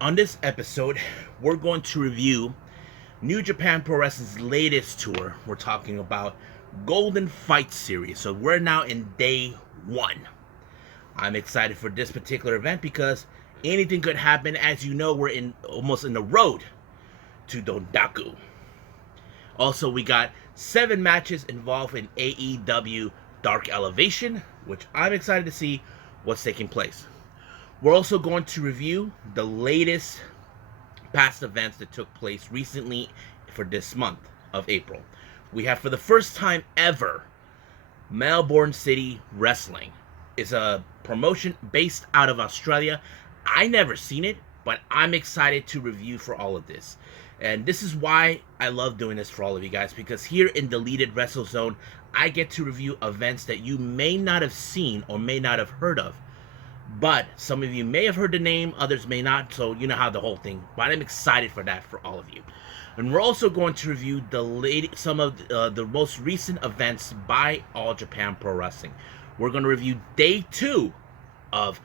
On this episode, we're going to review New Japan Pro Wrestling's latest tour. We're talking about Golden Fight Series. So we're now in day one. I'm excited for this particular event because anything could happen. As you know, we're almost in the road to Dondaku. Also, we got 7 matches involved in AEW Dark Elevation, which I'm excited to see what's taking place. We're also going to review the latest past events that took place recently for this month of April. We have, for the first time ever, Melbourne City Wrestling. It's a promotion based out of Australia. I never seen it, but I'm excited to review for all of this. And this is why I love doing this for all of you guys, because here in Deleted Wrestle Zone, I get to review events that you may not have seen or may not have heard of. But some of you may have heard the name, others may not, so you know how the whole thing. But I'm excited for that for all of you. And we're also going to review some of the most recent events by All Japan Pro Wrestling. We're going to review day 2 of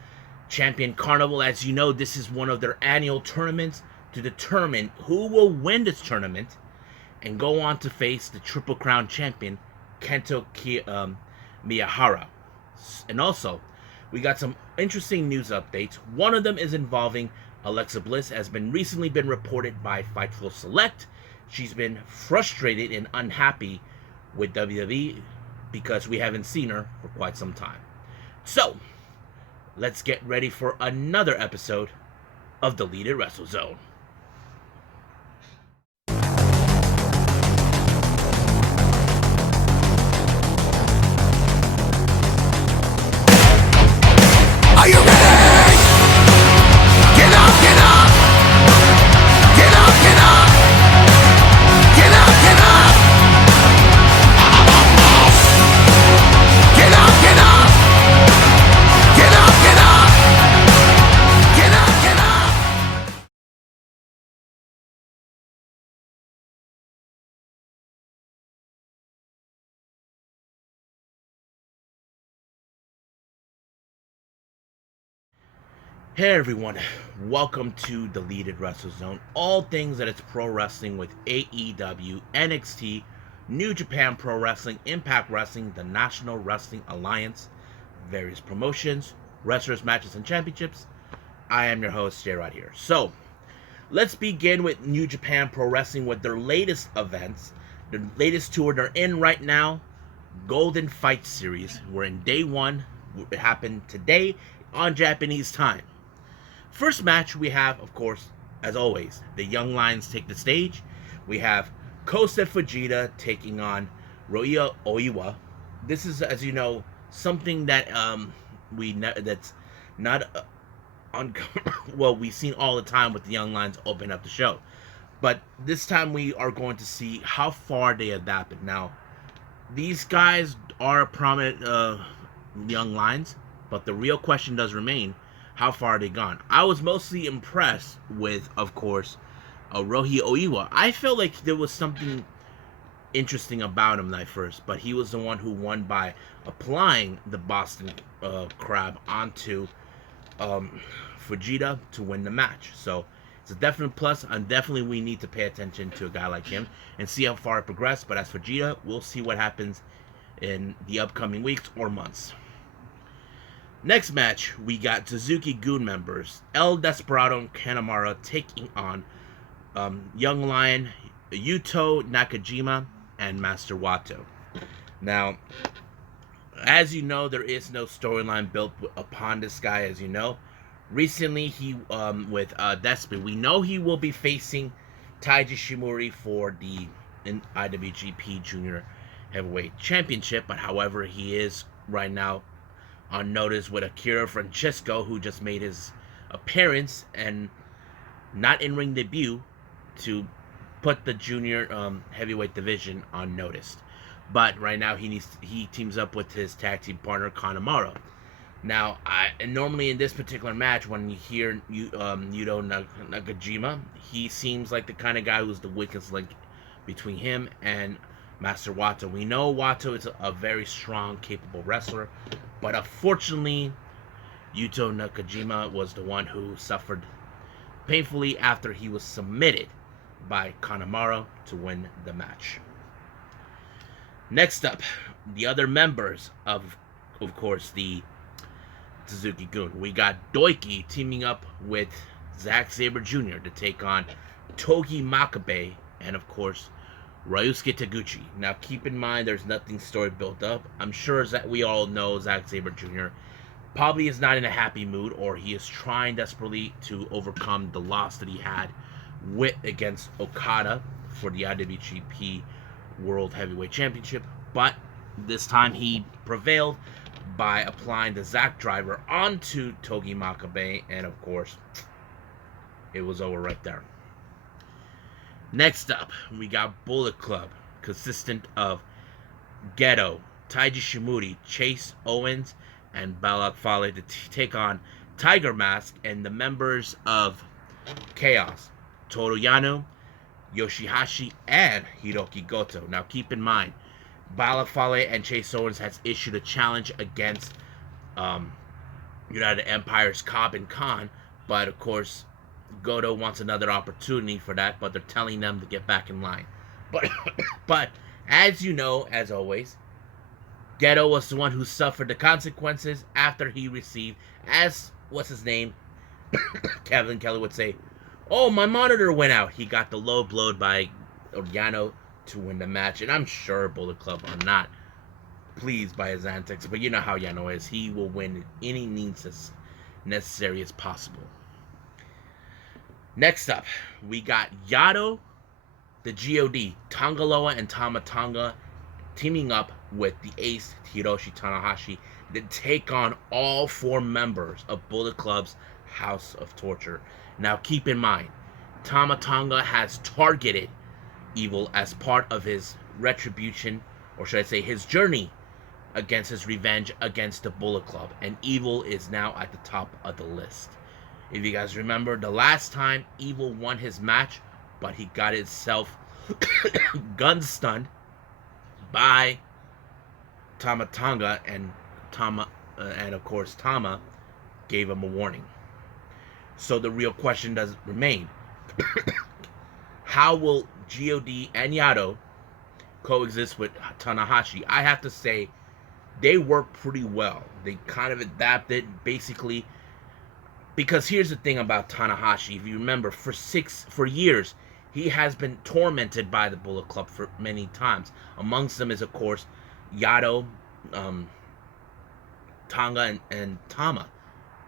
Champion Carnival. As you know, this is one of their annual tournaments to determine who will win this tournament and go on to face the Triple Crown champion, Kento Miyahara. And also, we got some interesting news updates. One of them is involving Alexis Bliss, has recently been reported by Fightful Select. She's been frustrated and unhappy with WWE because we haven't seen her for quite some time. So, let's get ready for another episode of Deleted Wrestle Zone. Are you ready? Get up, get up! Get up, get up! Get up, get up! Get up, get up! Get up, get up! Get up, get up! Hey everyone, welcome to Deleted Wrestle Zone. All things that it's pro wrestling with AEW, NXT, New Japan Pro Wrestling, Impact Wrestling, the National Wrestling Alliance, various promotions, wrestlers, matches, and championships. I am your host, J-Rod here. So, let's begin with New Japan Pro Wrestling with their latest events. The latest tour they're in right now, Golden Fight Series. We're in day 1. It happened today on Japanese time. First match we have, of course, as always, the Young Lions take the stage. We have Kota Fujita taking on Ryohei Oiwa. This is, as you know, something that that's not well, we've seen all the time with the Young Lions open up the show. But this time we are going to see how far they adapted. Now, these guys are prominent Young Lions, but the real question does remain, how far are they gone? I was mostly impressed with, of course, Ryohei Oiwa. I felt like there was something interesting about him at first, but he was the one who won by applying the Boston Crab onto Fujita to win the match. So it's a definite plus, and definitely we need to pay attention to a guy like him and see how far it progressed. But as Fujita, we'll see what happens in the upcoming weeks or months. Next match, we got Suzuki-gun members El Desperado and Kanemaru taking on Young Lion, Yuto Nakajima, and Master Wato. Now, as you know, there is no storyline built upon this guy, as you know. Recently, he, with Despi, we know he will be facing Taiji Shimori for the IWGP Junior Heavyweight Championship, but however, he is right now on notice with Akira Francesco, who just made his appearance and not in-ring debut to put the junior heavyweight division on notice. But right now he teams up with his tag team partner Kanemaru. Now, normally in this particular match, when you hear Yuto Nakajima, he seems like the kind of guy who's the weakest link between him and Master Wato. We know Wato is a very strong, capable wrestler, but unfortunately, Yuto Nakajima was the one who suffered painfully after he was submitted by Kanemaru to win the match. Next up, the other members of course, the Suzuki-gun. We got Doiki teaming up with Zack Sabre Jr. to take on Togi Makabe and, of course, Ryusuke Taguchi. Now, keep in mind, there's nothing story built up. I'm sure that we all know Zack Sabre Jr. probably is not in a happy mood, or he is trying desperately to overcome the loss that he had against Okada for the IWGP World Heavyweight Championship. But this time he prevailed by applying the Zack Driver onto Togi Makabe, and of course, it was over right there. Next up, we got Bullet Club, consistent of Geto, Taiji Shimuri, Chase Owens, and Balak Fale to take on Tiger Mask and the members of Chaos, Toru Yano, Yoshihashi, and Hiroki Goto. Now keep in mind, Balak Fale and Chase Owens has issued a challenge against United Empire's Cobb and Khan, but of course Goto wants another opportunity for that, but they're telling them to get back in line. But as you know, as always, Geto was the one who suffered the consequences after he received, as what's his name, Kevin Kelly would say, "Oh, my monitor went out." He got the low blowed by Yano to win the match, and I'm sure Bullet Club are not pleased by his antics, but you know how Yano is. He will win any means as necessary as possible. Next up, we got Yado, the GOD, Tangaloa, and Tama Tonga teaming up with the ace Hiroshi Tanahashi to take on all 4 members of Bullet Club's House of Torture. Now keep in mind, Tama Tonga has targeted Evil as part of his retribution, or should I say his journey against his revenge against the Bullet Club, and Evil is now at the top of the list. If you guys remember, the last time Evil won his match, but he got himself gun stunned by Tama Tonga, and of course Tama gave him a warning. So the real question does remain: how will GOD and Yado coexist with Tanahashi? I have to say, they work pretty well. They kind of adapted, basically, because here's the thing about Tanahashi. If you remember, for years, he has been tormented by the Bullet Club for many times. Amongst them is, of course, Yado, Tonga, and Tama.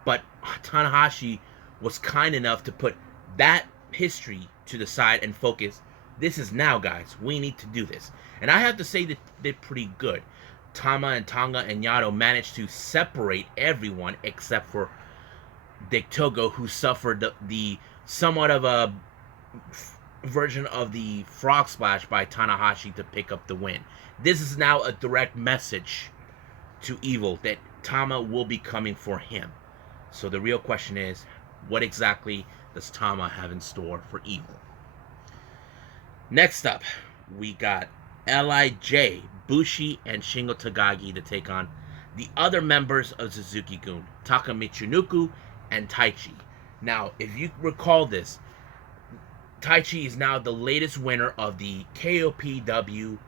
But Tanahashi was kind enough to put that history to the side and focus. This is now, guys. We need to do this. And I have to say that they're pretty good. Tama and Tonga and Yado managed to separate everyone except for Dick Togo, who suffered the somewhat of a version of the frog splash by Tanahashi to pick up the win. This is now a direct message to Evil that Tama will be coming for him. So the real question is, what exactly does Tama have in store for Evil? Next up, we got LIJ, Bushi, and Shingo Takagi to take on the other members of Suzuki-gun, Taka Michinoku and Taichi. Now, if you recall this, Taichi is now the latest winner of the KOPW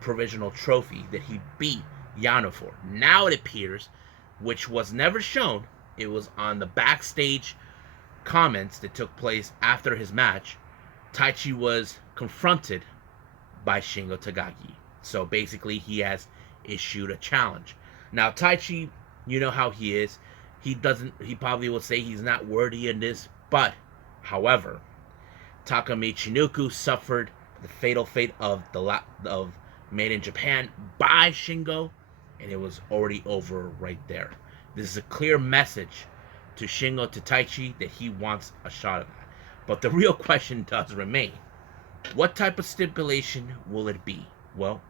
provisional trophy that he beat Yano for. Now it appears, which was never shown, it was on the backstage comments that took place after his match, Taichi was confronted by Shingo Takagi. So basically, he has issued a challenge. Now, Taichi, you know how he is. He probably will say he's not worthy in this, but, however, Taka Michinoku suffered the fatal fate of Made in Japan by Shingo, and it was already over right there. This is a clear message to Shingo, to Taichi, that he wants a shot at that. But the real question does remain. What type of stipulation will it be? Well,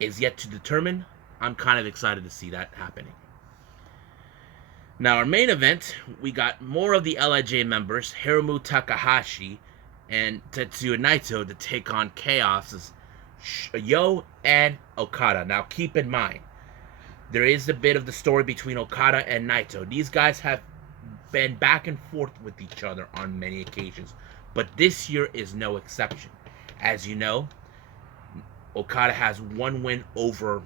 is yet to determine. I'm kind of excited to see that happening. Now, our main event, we got more of the LIJ members, Hiromu Takahashi and Tetsuya Naito, to take on Chaos's Yo and Okada. Now, keep in mind, there is a bit of the story between Okada and Naito. These guys have been back and forth with each other on many occasions, but this year is no exception. As you know, Okada has one win over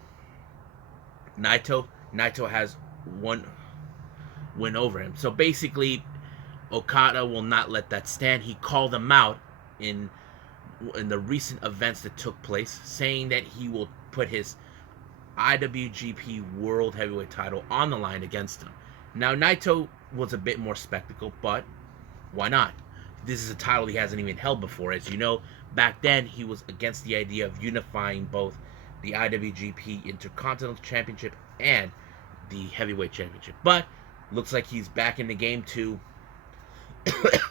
Naito. Naito has one win over him. So basically, Okada will not let that stand. He called him out in the recent events that took place, saying that he will put his IWGP World Heavyweight title on the line against him. Now, Naito was a bit more spectacle, but why not? This is a title he hasn't even held before. As you know, back then he was against the idea of unifying both the IWGP Intercontinental Championship and the Heavyweight Championship. But looks like he's back in the game to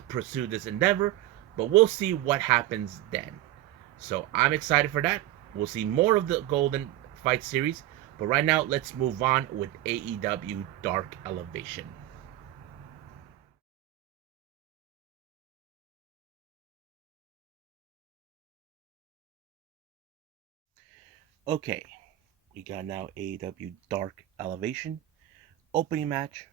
pursue this endeavor, but we'll see what happens then. So I'm excited for that. We'll see more of the Golden Fight series, but right now let's move on with AEW Dark Elevation. Okay, we got now AEW Dark Elevation. Opening match,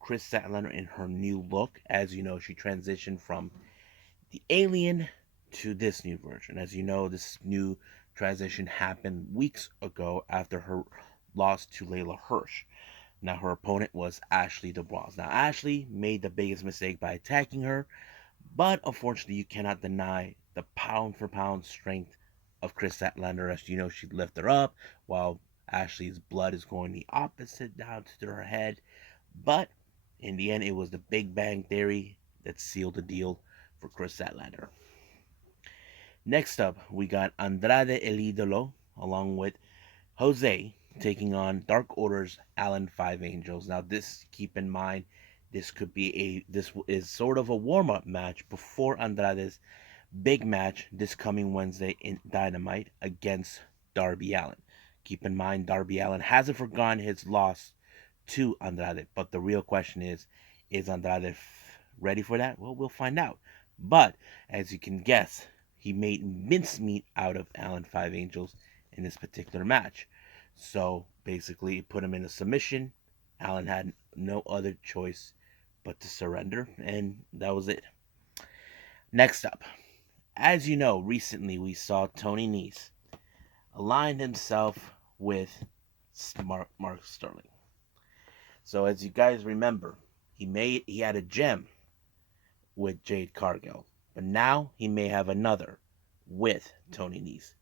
Chris Statlander in her new look. As you know, she transitioned from the Alien to this new version. As you know, this new transition happened weeks ago after her loss to Layla Hirsch. Now, her opponent was Ashley DeBroz. Now, Ashley made the biggest mistake by attacking her, but unfortunately, you cannot deny the pound for pound strength of Chris Statlander. As you know, she lifted her up while Ashley's blood is going the opposite down to her head. But in the end, it was the Big Bang Theory that sealed the deal for Chris Statlander. Next up, we got Andrade El Idolo along with Jose taking on Dark Order's Allen Five Angels. Now, this, keep in mind, this is sort of a warm up match before Andrade's big match this coming Wednesday in Dynamite against Darby Allin. Keep in mind, Darby Allin hasn't forgotten his loss to Andrade, but the real question is Andrade ready for that? Well, we'll find out. But as you can guess, he made mincemeat out of Allen Five Angels in this particular match. So basically, put him in a submission. Allen had no other choice but to surrender, and that was it. Next up, as you know, recently we saw Tony Nese align himself with Mark Sterling. So as you guys remember, he had a gem with Jade Cargill, but now he may have another with Tony Nese.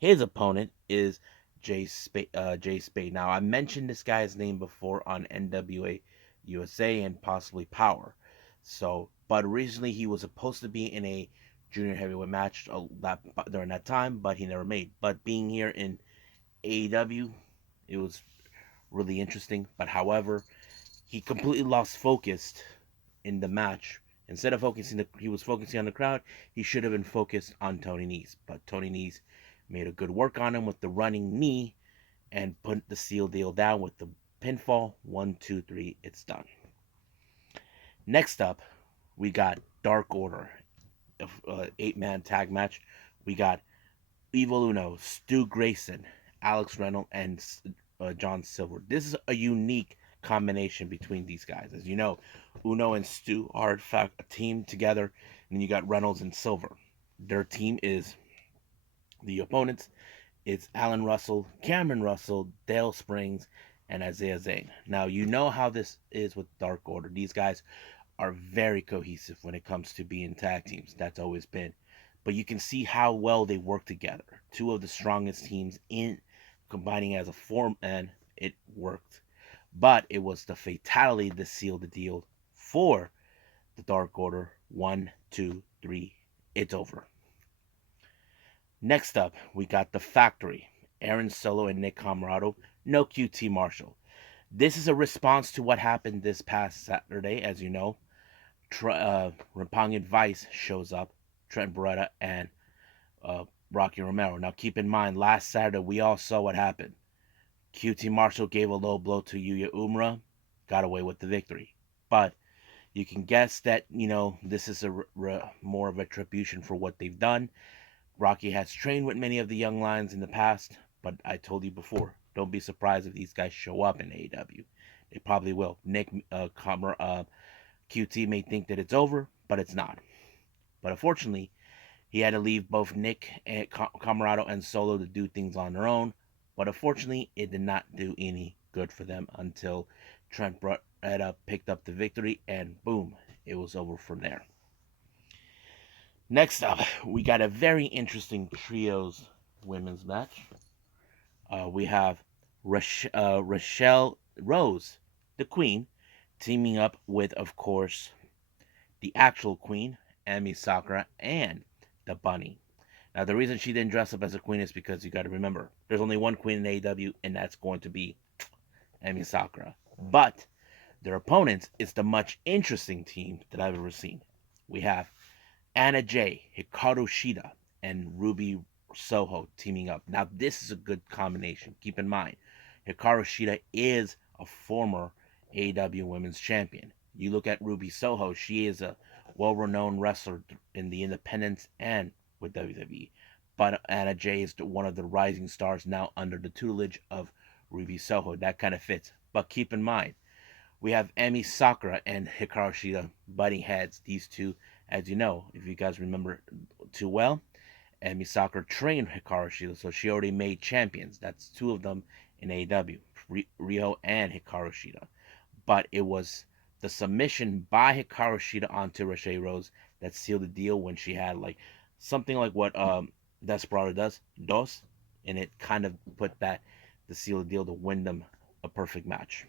His opponent is Jay Spade. Now, I mentioned this guy's name before on NWA USA and possibly Power. So, but originally he was supposed to be in a junior heavyweight match during that time, but he never made. But being here in AEW, it was really interesting. But however, he completely lost focus in the match. Instead of he was focusing on the crowd. He should have been focused on Tony Nese. But Tony Nese made a good work on him with the running knee and put the seal deal down with the pinfall. 1, 2, 3, it's done. Next up, we got Dark Order, 8-man tag match. We got Evil Uno, Stu Grayson, Alex Reynolds, and John Silver. This is a unique combination between these guys. As you know, Uno and Stu are in fact a team together, and then you got Reynolds and Silver. Their team is the opponents. It's Alan Russell, Cameron Russell, Dale Springs, and Isaiah Zane. Now, you know how this is with Dark Order. These guys are very cohesive when it comes to being tag teams. That's always been. But you can see how well they work together. Two of the strongest teams in combining as a form, and it worked. But it was the fatality that sealed the deal for the Dark Order. 1, 2, 3, it's over. Next up, we got The Factory. Aaron Solo and Nick Comoroto. No QT Marshall. This is a response to what happened this past Saturday. As you know, Roppongi Vice shows up, Trent Beretta, and Rocky Romero. Now, keep in mind, last Saturday, we all saw what happened. QT Marshall gave a low blow to Yuya Uemura, got away with the victory. But you can guess that, this is more of a retribution for what they've done. Rocky has trained with many of the young lions in the past, but I told you before, don't be surprised if these guys show up in AEW. They probably will. Nick QT may think that it's over, but it's not. But unfortunately, he had to leave both Nick and Camarado and Solo to do things on their own. But unfortunately, it did not do any good for them until Trent Beretta picked up the victory, and boom, it was over from there. Next up, we got a very interesting trios women's match. We have Rochelle Rose, the Queen, teaming up with, of course, the actual Queen, Emi Sakura, and the Bunny. Now, the reason she didn't dress up as a queen is because you got to remember, there's only one queen in AEW, and that's going to be Emi Sakura. But their opponents is the much interesting team that I've ever seen. We have Anna Jay, Hikaru Shida, and Ruby Soho teaming up. Now, this is a good combination. Keep in mind, Hikaru Shida is a former AEW Women's Champion. You look at Ruby Soho, she is a well-renowned wrestler in the independents and with WWE. But Anna Jay is one of the rising stars now under the tutelage of Ruby Soho. That kind of fits. But keep in mind, we have Emi Sakura and Hikaru Shida butting heads. These two, as you know, if you guys remember too well, Emi Sakura trained Hikaru Shida, so she already made champions. That's two of them in AEW, Riho and Hikaru Shida. But it was the submission by Hikaru Shida onto Rochelle Rose that sealed the deal when she had like something like what Desperado does, dos, and it kind of put that to seal the deal to win them a perfect match.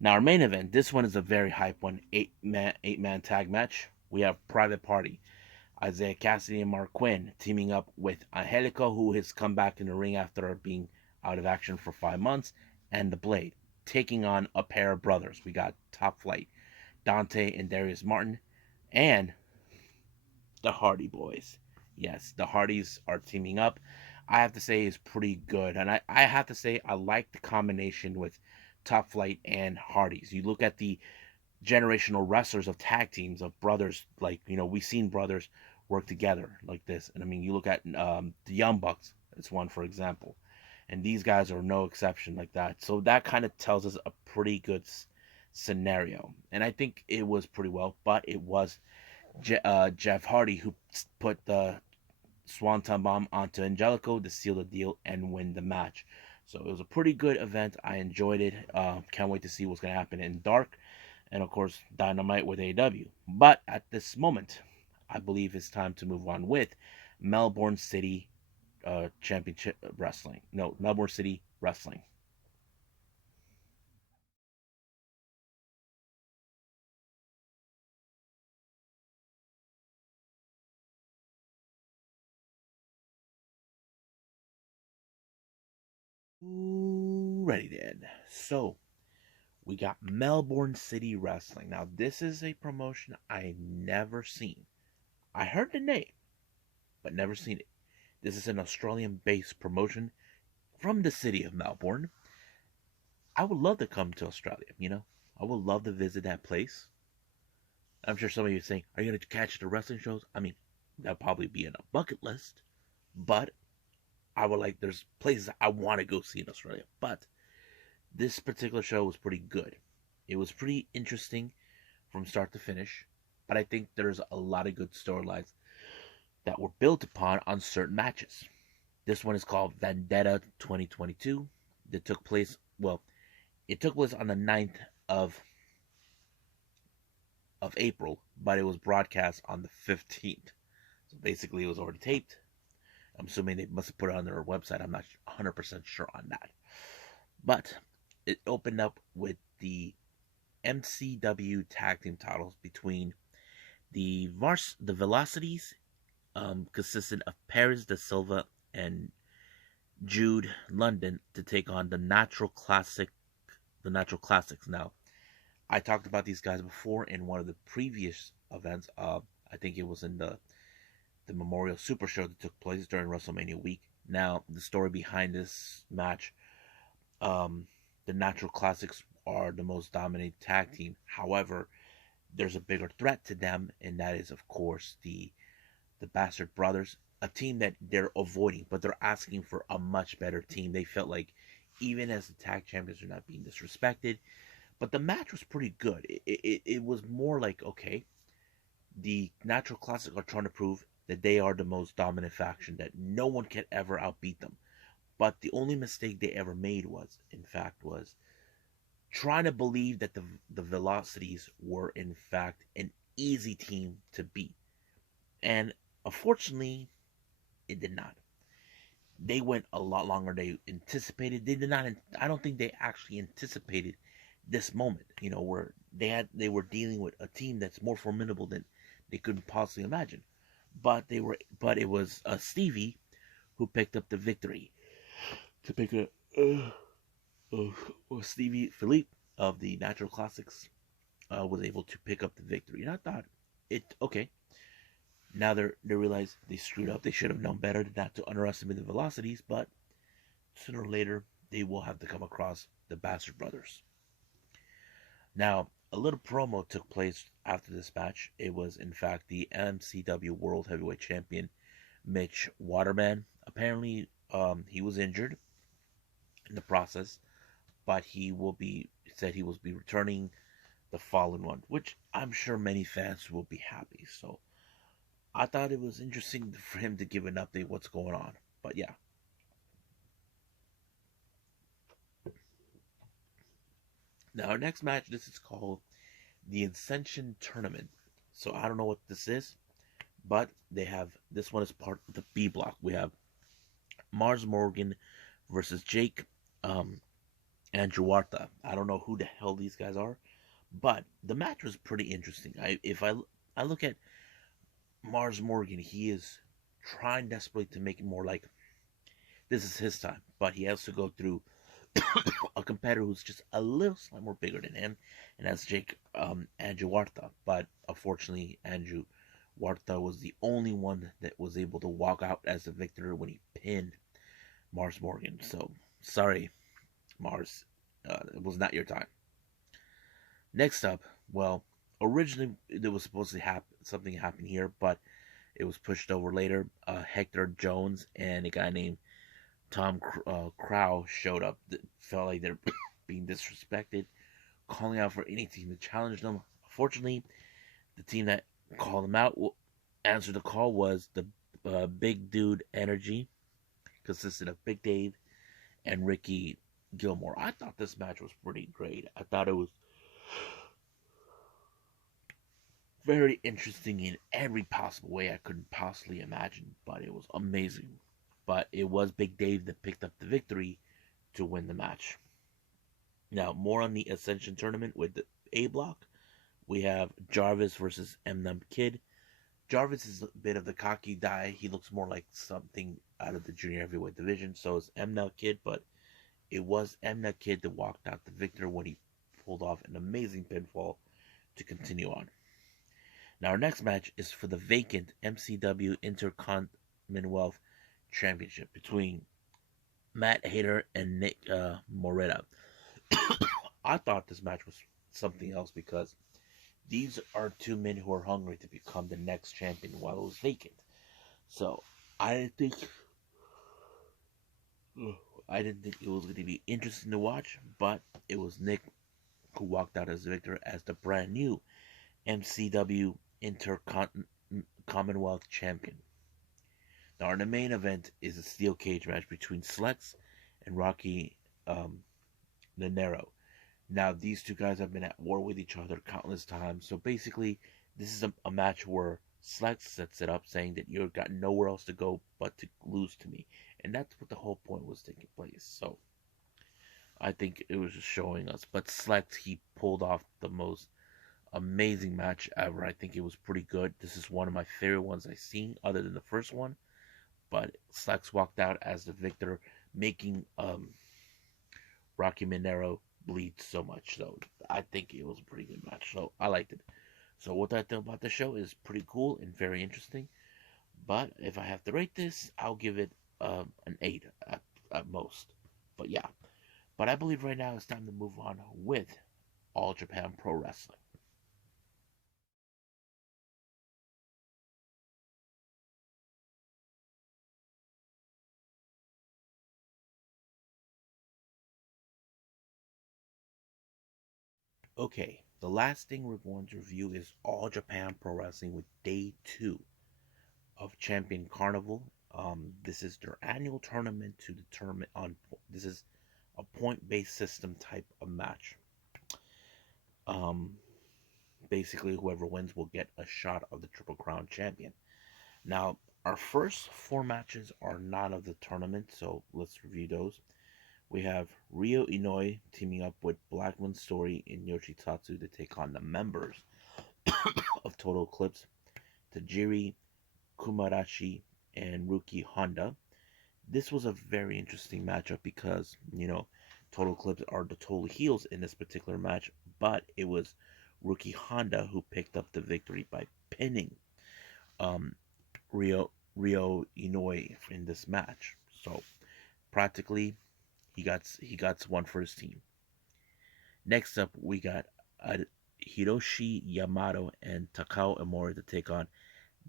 Now our main event, this one is a very hype one, eight man tag match. We have Private Party, Isaiah Cassidy and Mark Quinn teaming up with Angelico, who has come back in the ring after being out of action for 5 months, and The Blade, taking on a pair of brothers. We got Top Flight, Dante and Darius Martin, and the Hardy Boys. Yes, the Hardys are teaming up. I have to say is pretty good, and I have to say I like the combination with Top Flight and Hardys. You look at the generational wrestlers of tag teams of brothers, like we've seen brothers work together like this, and I mean you look at the Young Bucks. It's one for example, and these guys are no exception like that. So that kind of tells us a pretty good scenario, and I think it was pretty well. But it was Jeff Hardy who put the Swanton Bomb onto Angelico to seal the deal and win the match. So it was a pretty good event. I enjoyed it. Can't wait to see what's going to happen in Dark and, of course, Dynamite with AEW. But at this moment, I believe it's time to move on with Melbourne City Championship Wrestling. No, Melbourne City Wrestling. Ready then. So, we got Melbourne City Wrestling. Now, this is a promotion I never seen. I heard the name, but never seen it. This is an Australian based promotion from the city of Melbourne. I would love to come to Australia. I would love to visit that place. I'm sure some of you are saying, are you going to catch the wrestling shows? I mean, that'll probably be in a bucket list, but there's places I want to go see in Australia. But this particular show was pretty good. It was pretty interesting from start to finish, but I think there's a lot of good storylines that were built upon on certain matches. This one is called Vendetta 2022. That took place, well, it took place on the 9th of April, but it was broadcast on the 15th. So basically, it was already taped. I'm assuming they must have put it on their website. I'm not 100% sure on that. But it opened up with the MCW tag team titles between the Velocities, consistent of Paris da Silva and Jude London, to take on the Natural Classics. Now, I talked about these guys before in one of the previous events. I think it was in the Memorial Super Show that took place during WrestleMania week. Now, the story behind this match, the Natural Classics are the most dominant tag team. However, there's a bigger threat to them, and that is, of course, the Bastard Brothers, a team that they're avoiding, but they're asking for a much better team. They felt like even as the tag champions are not being disrespected, But the match was pretty good. It was more like, okay, the Natural Classic are trying to prove that they are the most dominant faction, that no one can ever outbeat them. But the only mistake they ever made was, in fact, was trying to believe that the Velocities were, in fact, an easy team to beat. And unfortunately, it did not. They went a lot longer than they anticipated. They did not. I don't think they actually anticipated this moment. Where they were dealing with a team that's more formidable than they could possibly imagine. But it was Stevie who picked up the victory to pick a Stevie Philippe of the Natural Classics was able to pick up the victory. And I thought okay. Now they realize they screwed up. They should have known better not to underestimate the Velocities, but sooner or later they will have to come across the Bastard Brothers. Now, a little promo took place after this match. It was, in fact, the MCW World Heavyweight Champion, Mitch Waterman. Apparently, he was injured in the process, but he said he will be returning the following one, which I'm sure many fans will be happy. So I thought it was interesting for him to give an update what's going on. But yeah. Now our next match, this is called the Ascension Tournament. So I don't know what this is, but this one is part of the B block. We have Mars Morgan versus Jake Andrew Warta. I don't know who the hell these guys are, but the match was pretty interesting. I look at Mars Morgan, he is trying desperately to make it more like this is his time, but he has to go through a competitor who's just a little slightly more bigger than him, and that's Jake Andrew Warta. But unfortunately, Andrew Warta was the only one that was able to walk out as the victor when he pinned Mars Morgan. So sorry, Mars, it was not your time. Next up, well, originally there was supposed to something happen here, but it was pushed over later. Hector Jones and a guy named Tom Crow showed up. That felt like they're being disrespected, calling out for any team to challenge them. Unfortunately, the team that called them out answered the call was the Big Dude Energy, consisted of Big Dave and Ricky Gilmore. I thought this match was pretty great. I thought it was very interesting in every possible way I could possibly imagine, but it was amazing. But it was Big Dave that picked up the victory to win the match. Now, more on the Ascension Tournament with the A block. We have Jarvis versus M. Kid. Jarvis is a bit of the cocky guy. He looks more like something out of the junior heavyweight division. So is M. Kid, but it was M. Kid that walked out the victor when he pulled off an amazing pinfall to continue on. Now, our next match is for the vacant MCW Intercontinental Championship between Matt Hayter and Nick Moretta. I thought this match was something else because these are two men who are hungry to become the next champion while it was vacant. So I didn't think it was going to be interesting to watch, but it was Nick who walked out as the victor as the brand new MCW Intercommonwealth Champion. Now, the main event is a steel cage match between Slex and Rocky Nenero. Now, these two guys have been at war with each other countless times. So basically, this is a match where Slex sets it up saying that you've got nowhere else to go but to lose to me. And that's what the whole point was taking place. So I think it was just showing us. But Slex, he pulled off the most amazing match ever. I think it was pretty good. This is one of my favorite ones I've seen other than the first one. But Slex walked out as the victor, making Rocky Monero bleed so much. So I think it was a pretty good match. So I liked it. So what I think about the show is pretty cool and very interesting. But if I have to rate this, I'll give it an 8 at most. But yeah. But I believe right now it's time to move on with All Japan Pro Wrestling. Okay, the last thing we're going to review is All Japan Pro Wrestling with Day 2 of Champion Carnival. This is their annual tournament to determine on. This is a point-based system type of match. Um, Basically, whoever wins will get a shot of the Triple Crown champion. Now, our first four matches are not of the tournament, so let's review those. We have Ryo Inoue teaming up with Blackman Story and Yoshitatsu to take on the members of Total Eclipse, Tajiri, Kumarashi, and Ruki Honda. This was a very interesting matchup because, Total Eclipse are the total heels in this particular match, but it was Ruki Honda who picked up the victory by pinning um, Ryo Inoue in this match. So practically, he got one for his team. Next up, we got Hiroshi Yamato and Takao Omori to take on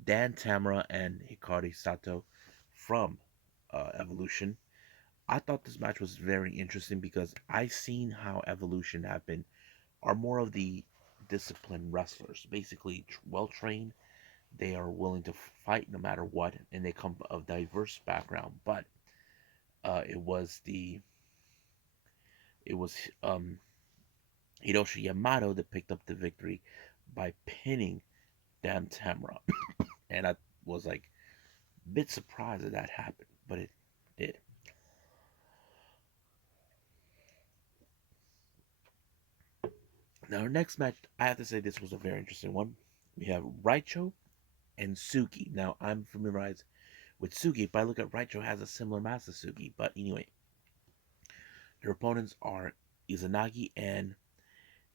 Dan Tamura and Hikari Sato from Evolution. I thought this match was very interesting because I've seen how Evolution are more of the disciplined wrestlers, basically well trained. They are willing to fight no matter what, and they come of diverse background. But it was Hiroshi Yamato that picked up the victory by pinning Dan Tamura, and I was like a bit surprised that happened, but it did. Now, our next match, I have to say this was a very interesting one. We have Raicho and Suki. Now, I'm familiarized with Suki. If I look at Raicho, has a similar mask to Suki. But anyway, their opponents are Izanagi and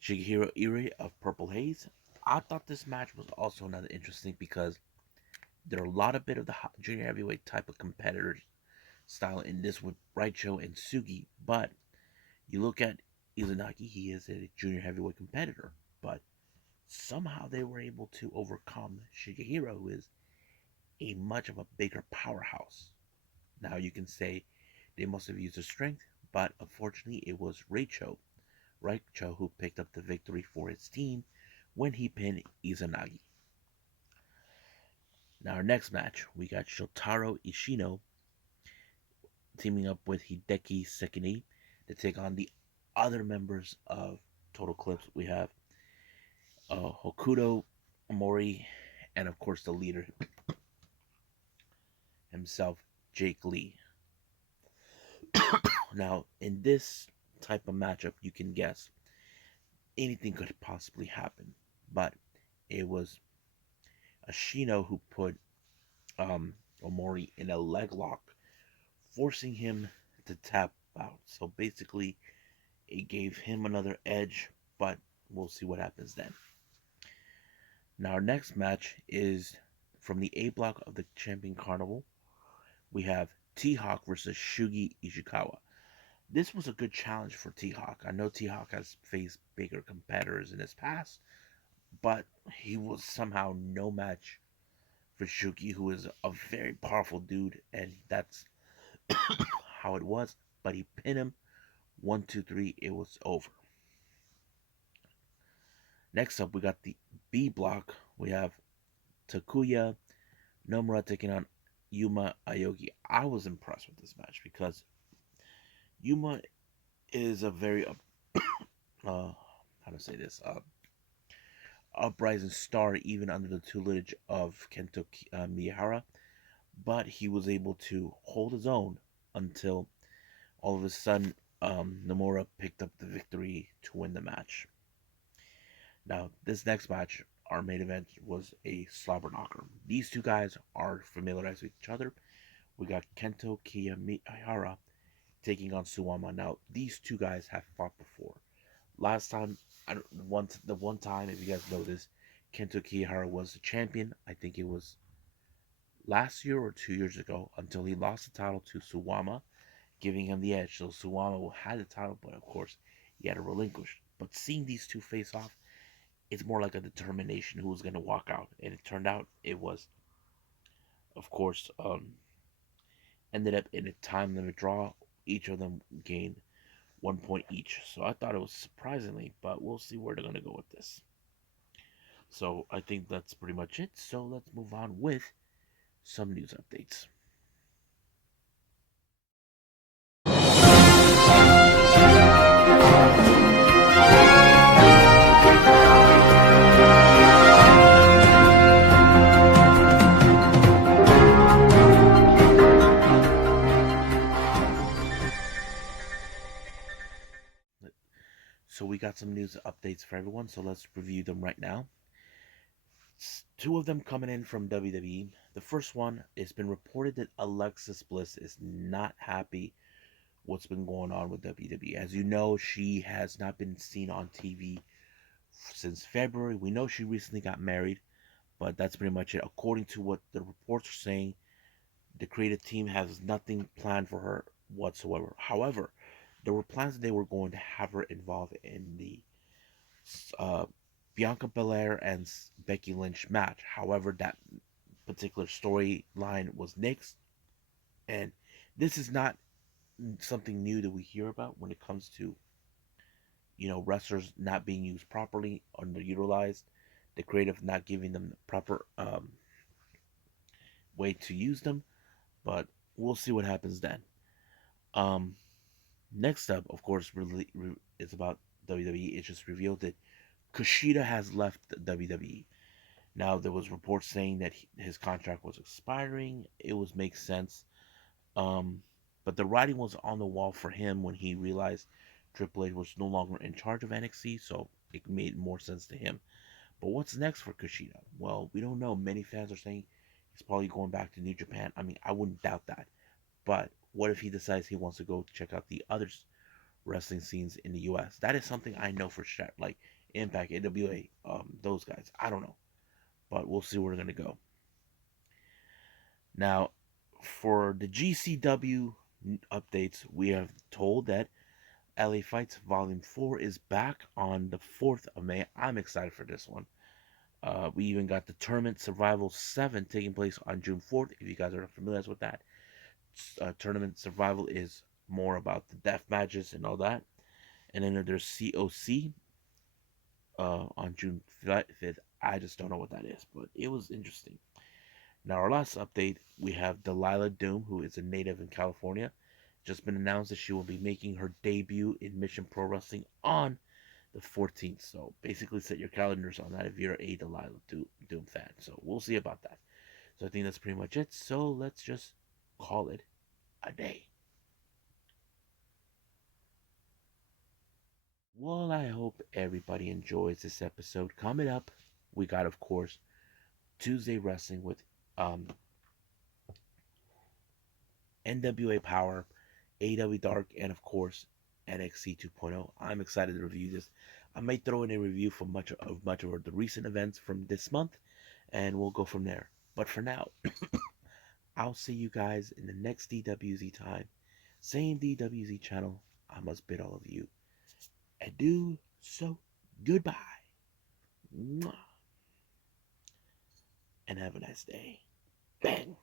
Shigehiro Iri of Purple Haze. I thought this match was also another interesting because there are a lot of bit of the junior heavyweight type of competitors style in this with Raicho and Sugi. But you look at Izanagi, he is a junior heavyweight competitor. But somehow they were able to overcome Shigehiro, who is a much of a bigger powerhouse. Now you can say they must have used their strength, but unfortunately it was Raicho who picked up the victory for his team when he pinned Izanagi. Now our next match, we got Shotaro Ishino teaming up with Hideki Sekine to take on the other members of Total Eclipse. We have Hokuto Omori and of course the leader himself, Jake Lee. Now, in this type of matchup, you can guess anything could possibly happen, but it was Ashino who put Omori in a leg lock, forcing him to tap out. So basically, it gave him another edge, but we'll see what happens then. Now, our next match is from the A block of the Champion Carnival. We have T-Hawk versus Shugi Ishikawa. This was a good challenge for T-Hawk. I know T-Hawk has faced bigger competitors in his past, but he was somehow no match for Shugi, who is a very powerful dude, and that's how it was. But he pinned him 1, 2, 3. It was over. Next up, we got the B block. We have Takuya Nomura taking on Yuma Aoki. I was impressed with this match because Yuma is a very how to say this uprising star even under the tutelage of Kento Miyahara, but he was able to hold his own until all of a sudden Nomura picked up the victory to win the match. Now, this next match, our main event, was a slobber knocker. These two guys are familiarized with each other. We got Kento Miyahara taking on Suwama. Now, these two guys have fought before. Last time, the one time, if you guys know this, Kento Kihara was the champion. I think it was last year or 2 years ago, until he lost the title to Suwama, giving him the edge. So Suwama had the title, but of course, he had to relinquish. But seeing these two face off, it's more like a determination who was going to walk out. And it turned out it was, of course, ended up in a time limit draw. Each of them gained 1 point each. So I thought it was surprisingly, but we'll see where they're going to go with this. So I think that's pretty much it. So let's move on with some news updates. So we got some news updates for everyone. So let's review them right now. Two of them coming in from WWE. The first one, it's been reported that Alexis Bliss is not happy what's been going on with WWE. As you know, she has not been seen on TV since February. We know she recently got married, but that's pretty much it. According to what the reports are saying, the creative team has nothing planned for her whatsoever. However, there were plans that they were going to have her involved in the uh, Bianca Belair and Becky Lynch match. However, that particular storyline was nixed, and this is not something new that we hear about when it comes to wrestlers not being used properly, underutilized, the creative not giving them the proper way to use them. But we'll see what happens then. Um, Next up, of course, it's about WWE. It just revealed that Kushida has left WWE. Now there was reports saying that his contract was expiring. It was makes sense, um, but the writing was on the wall for him when he realized Triple H was no longer in charge of NXT, so it made more sense to him. But what's next for Kushida? Well, we don't know. Many fans are saying he's probably going back to New Japan. I mean, I wouldn't doubt that. But what if he decides he wants to go check out the other wrestling scenes in the U.S.? That is something I know for sure. Like Impact, AWA, those guys. I don't know, but we'll see where they're gonna go. Now, for the GCW updates, we have told that LA Fights Volume 4 is back on the 4th of May. I'm excited for this one. We even got the Tournament Survival 7 taking place on June 4th. If you guys are familiar with that, Tournament Survival is more about the death matches and all that. And then there's COC on June 5th. I just don't know what that is, but it was interesting. Now, our last update, we have Delilah Doom, who is a native in California. Just been announced that she will be making her debut in Mission Pro Wrestling on the 14th. So basically, set your calendars on that if you're a Delilah Doom fan. So we'll see about that. So I think that's pretty much it. So let's just call it a day. Well, I hope everybody enjoys this episode. Coming up, we got, of course, Tuesday Wrestling with um, NWA Power, AEW Dark, and of course NXT 2.0. I'm excited to review this. I might throw in a review for much of the recent events from this month, and we'll go from there. But for now, I'll see you guys in the next DWZ time. Same DWZ channel. I must bid all of you adieu. So goodbye. Mwah. And have a nice day. Bang.